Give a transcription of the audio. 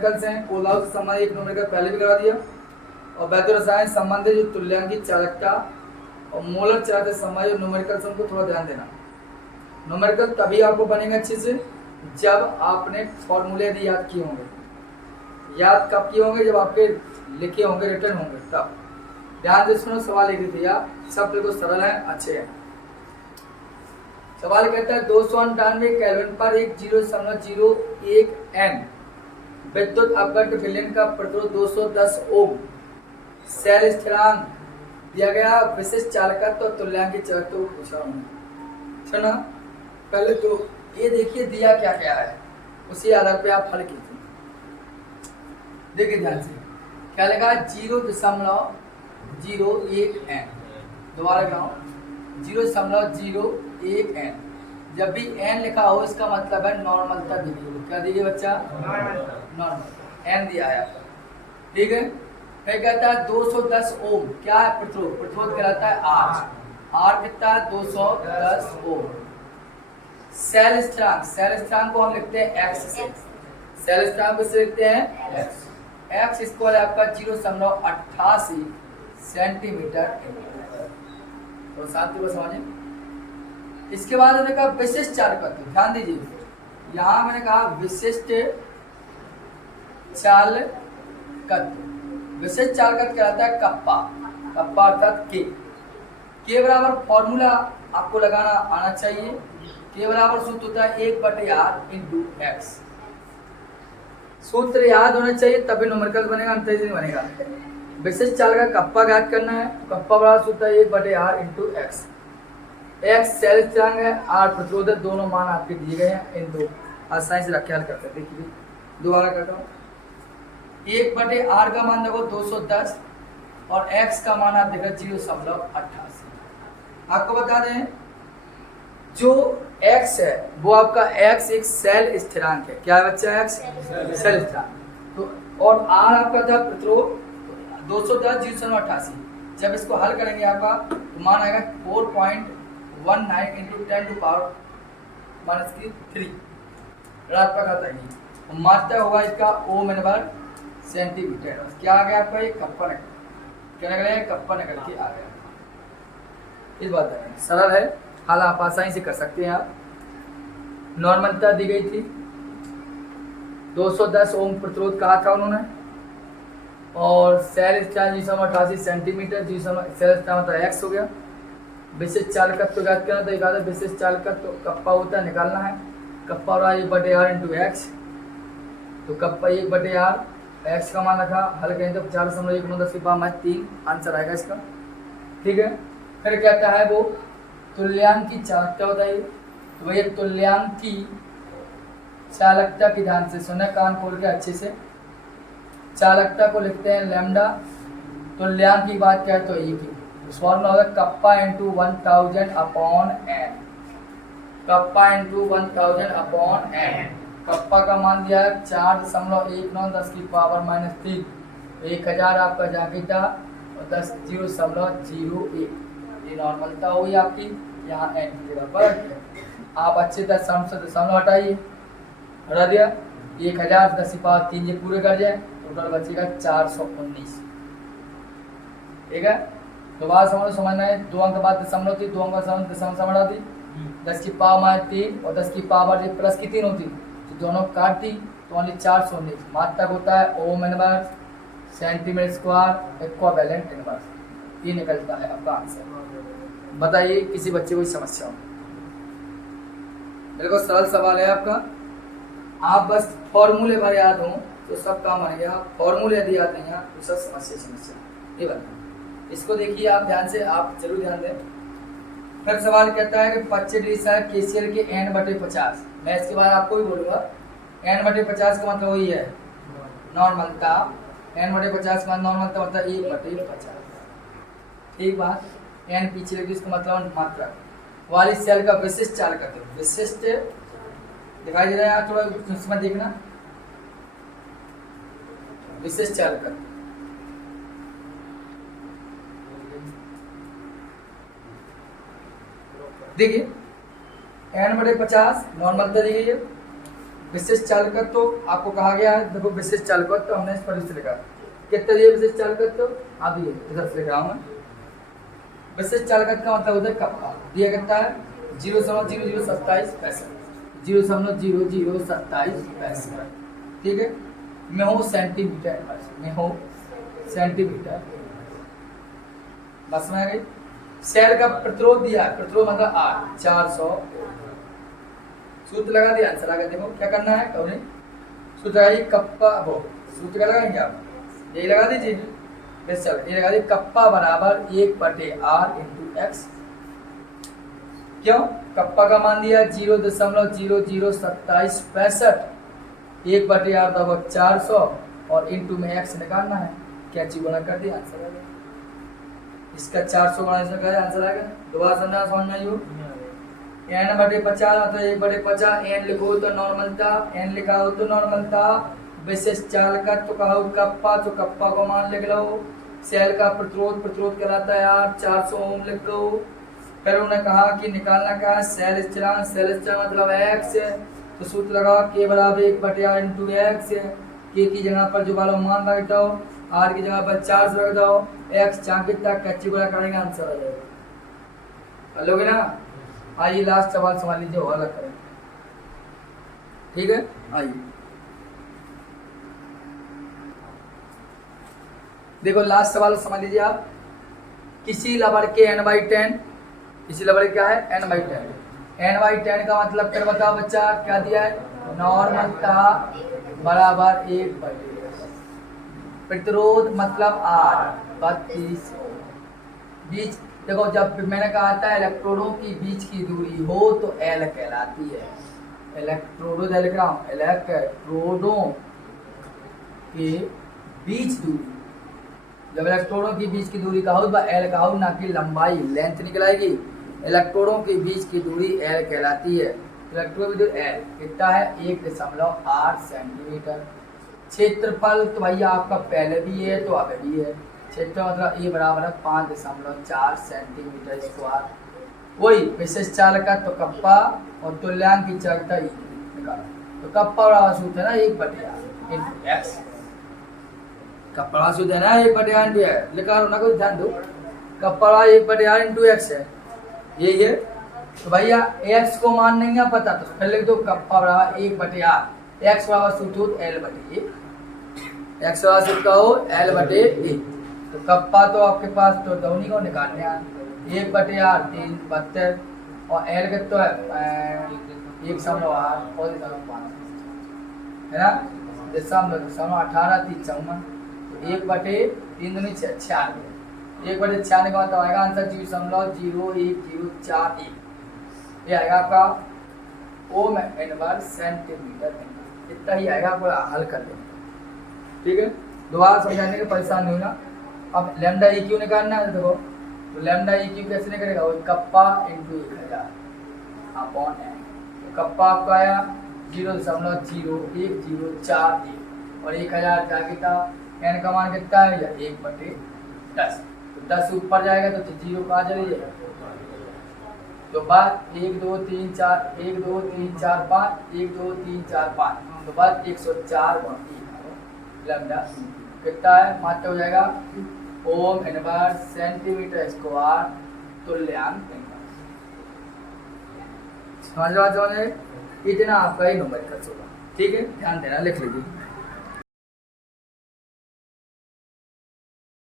हैं कोलाउ से संबंधित एक न्यूमेरिकल पहले भी करा दिया, और वैद्य रसायन संबंधित जो तुल्यांकी चालकता और मोलर चार्ज से संबंधित जो न्यूमेरिकल से उनको थोड़ा ध्यान देना। न्यूमेरिकल तभी आपको बनेगा अच्छे से जब आपने फॉर्मूले यदि याद किए होंगे। याद कब किए होंगे? जब आपके लिखे होंगे, रिटर्न होंगे, तब। ध्यान से सुनो, सवाल लिख दिया, सब बिल्कुल सरल है, अच्छे हैं। सवाल कहता है 298 केल्विन पर एक 0.01 N विद्युत अपघट्ट विलयन का प्रतिरोध 210 ओम, सेल स्थिरांक दिया गया, विशिष्ट चालकत्व और तुल्यांकी चालकत्व को पूछा उन्होंने। सुना, पहले तो ये देखिए दिया क्या क्या है, उसी आधार पे आप हल कीजिए। देखिए ध्यान से, क्या लगा? 0.01 N। दोबारा लगाओ, 0.01 N। जब भी n लिखा हो इसका मतलब है नॉर्मलता दी गई। क्या दी गई बच्चा? नॉर्मल n दिया है, ठीक है। फिर कहता है 210 ओम, क्या है? प्रतिरोध। प्रतिरोध कहलाता है R। R कितना है? 210 ओम। सेल स्थिरांक, सेल स्थिरांक को हम लिखते हैं x से। सेल स्थिरांक को लिखते हैं x। x स्क्वायर है आपका 0.88 सेंटीमीटर। तो शांति को समझें। इसके बाद मैंने कहा विशिष्ट चालकत्व। ध्यान दीजिए, यहां मैंने कहा विशिष्ट चालकत्व। विशिष्ट चालकत्व कहलाता है कप्पा। कप्पा अर्थात के बराबर फॉर्मूला आपको लगाना आना चाहिए। के बराबर सूत्र होता है 1/r इंटू एक्स। सूत्र याद होना चाहिए तभी न्यूमेरिकल बनेगा, अंतर नहीं बनेगा। विशिष्ट चालक कप्पा ज्ञात करना है। कप्पा बराबर सूत्र है 1/r into x. X cell स्थिरांक है, आर प्रतिरोध है, दोनों मान आपके दिए गए हैं। इन दो आसानी से रखे हल करते हैं। देखिए दोबारा करता हूँ, 1/r का मान देखो 210 और x का मान आप देखो 0.88। आपको बता दें जो x है वो आपका x एक सेल स्थिरांक है। क्या है बच्चा? x सेल स्थिरांक। तो और r आपका था प्रतिरोध 210 0.88। जब इसको हल करेंगे आपका तो मान आएगा 4.19 इंटू 10 टू पावर -3 ऋणात्मक आता है। मात्रा होगा इसका ओम नंबर सेंटीमीटर। क्या आ गया आपका? ये कप्पा निकल, क्या निकल गया? कप्पा निकल के आ गया। इस बात है, सरल है, हाल आप आसानी से कर सकते हैं। आप नॉर्मलता दी गई थी, 210 ओम प्रतिरोध कहा था उन्होंने, और सेल स्थिरांक 0.88 सेंटीमीटर। सेल स्थिरांक मतलब x हो गया। विशिष्ट चालकत्व ज्ञात करना, तो एक आधा विशिष्ट चालकत्व कप्पा होता है, निकालना है। कप्पा और 1/r इंटू एक्स। तो कप्पा 1/r, एक्स का मान रखा, हल करें तो 4.19 की पावर -3 आंसर आएगा इसका, ठीक है। फिर कहता है वो तुल्यांकी चालकता बताइए। तो भैया तुल्यांकी चालकता की ध्यान से सुने, कान खोल के अच्छे से। चालकता को लिखते हैं लैम्डा। तुल्यांक की बात क्या है तो एक ही फॉर्मूला होगा kappa into 1000 upon n। Kappa into 1000 upon n। Kappa का मान दिया है 4.19 10 की पावर -3। 1000 आपका जागीता और 10 0.01। ये नॉर्मलता हुई आपकी। यहाँ n की जगह पर आप अच्छे दशमलव से दशमलव हटाइए, हटा दिया। 1000 10 की पावर 3 ये पूरे कर जाए, टोटल बचेगा 419, ठीक है। दोबारा समझना है, 2 अंक बाद दशमलव थी, 2 अंक बाद दशमलव हटा दी, 10 की पावर -3 और 10 की पावर प्लस की 3 होती, तो दोनों काट दी तो ओनली 419। मात्रक होता है ohm inverse centimetre square equivalent inverse. ये निकलता है आपका आंसर। बताइए किसी बच्चे को समस्या हो? बिल्कुल सरल सवाल है आपका। आप बस फॉर्मूले भर याद हो तो सब काम बन गया। फॉर्मूले यदि आते हैं तो सब समस्या ये बता। इसको देखिए आप ध्यान से, आप जरूर ध्यान दें। फिर सवाल कहता है कि 25 डिग्री से केसीएल के n/50। मैं इसके बाद आपको भी बोलूँगा n/50 का मतलब वही है नॉर्मलता। n/50 का नॉर्मलता मतलब 1/50, ठीक बात। n पीछे लगी, इसका मतलब मात्रा वाली सेल का विशिष्ट चालकत्व। विशिष्ट दिखाई दे रहा है, थोड़ा उसमें देखना। विशिष्ट चालकत्व देखिए n/50 नॉर्मलता दी गई है, विशेष चालकत्व तो आपको कहा गया है, देखो विशेष चालकत्व तो हमने इस पर से लिखा कितना दिया विशेष चालकत्व तो अब ये इधर से लिख रहा हूँ मैं। विशेष चालकत्व का मतलब होता है कप्पा दिया करता है 0.0027 0.0027 ठीक है। में हो सेंटीमीटर में हो सेंटीमीटर बस में आ गई। सेल का प्रतिरोध दिया है, प्रतिरोध मतलब R 400 सूत्र लगा दिया आंसर आ गया। देखो क्या करना है कौन सूत्र लगाइए कप्पा वो सूत्र क्या लगाएंगे आप यही लगा दीजिए बस चल ये लगा दीजिए कप्पा बराबर 1/r × x। क्यों कप्पा का मान दिया 0.002765 1/r बराबर 400 और इंटू में x निकालना है कैंची गुणा कर दिया आंसर आ गया। इसका 400 गुणा इसका क्या आंसर आ गया। दोबारा समझना समझ में आइयो n/50 मतलब 1/50 n लिखो तो नॉर्मल था n लिखा हो तो नॉर्मल था। विशेष चालकत्व का हो कप्पा तो कप्पा को मान लिख लो। सेल का प्रतिरोध कराता है यार 400 ओम लिख लो। फिर उन्होंने कहा कि निकालना क्या है सेल स्थिरांक मतलब x है तो सूत्र लगाओ k बराबर 1/r × x है। k की जगह पर जो वाला मान रख दो r की जगह पर 400 रख दो x चाहे तक कच्ची गुणा करेंगे आंसर आ जाएगा। कर लोगे ना। आइए लास्ट सवाल समझ लीजिए और अलग करें ठीक है। आइए देखो लास्ट सवाल समझ लीजिए आप। किसी लबर के n/10 किसी लबर क्या है n/10 n/10 का मतलब फिर बताओ बच्चा क्या दिया है नॉर्मल था बराबर 1/10 प्रतिरोध मतलब R 32 बीच देखो जब मैंने कहा था इलेक्ट्रोडों की बीच की दूरी हो तो L कहलाती है। इलेक्ट्रोडों के बीच दूरी जब इलेक्ट्रोडों की बीच की दूरी का हो तो L का हो ना कि लंबाई लेंथ निकल आएगी। इलेक्ट्रोडों के बीच की दूरी L कहलाती है। इलेक्ट्रोड की दूरी L कितना है 1.8 सेंटीमीटर। क्षेत्रफल तो भैया आपका पहले भी है तो अब भी है। क्षेत्र मतलब ए बराबर है 5.4 सेंटीमीटर स्क्वायर। वही विशेष चालकत्व तो कप्पा और तुल्यांक की चालकता निकाला तो कप्पा बराबर सूत्र है ना 1/r × x। कप्पा बराबर सूत्र है ना 1/r × x लिखा ना कुछ ध्यान दो कप्पा बराबर 1/r × x है यही है। तो भैया x को मान नहीं है पता तो फिर लिख दो कप्पा बराबर 1/r x बराबर सूत्र L/A x बराबर सूत्र हो L/A। तो कप्पा तो आपके पास तो दोनों को निकालने हैं 1/r 3/72 और L के तो है 1/8 और 5 है ना 18 3 54 1/3 2 6 96 1/96 का मतलब आएगा आंसर 0.01041 ये आएगा आपका ओम इनवर्स सेंटीमीटर इतना ही आएगा आपको हल कर लेंगे ठीक है। दोबारा समझाने के परेशान नहीं होना। अब लैम्डा EQ निकालना है देखो तो लैम्डा EQ कैसे निकलेगा वो कप्पा × 1000 अपॉन n। तो कप्पा आपका आया 0.01041 और 1000 क्या कितना n का मान कितना है 1/10 तो 10 ऊपर जाएगा तो 0 कहाँ चले जाएगा तो बाद 1 2 3 4 1 2 3 4 5 1 2 3 4 5 तो बाद 104 लैम्डा कितना है मात्र हो जाएगा ओम इनवर्स सेंटीमीटर स्क्वायर तुल्यांक समझ लो इतना आपका ही नंबर खर्च होगा ठीक है। ध्यान देना लिख लीजिए।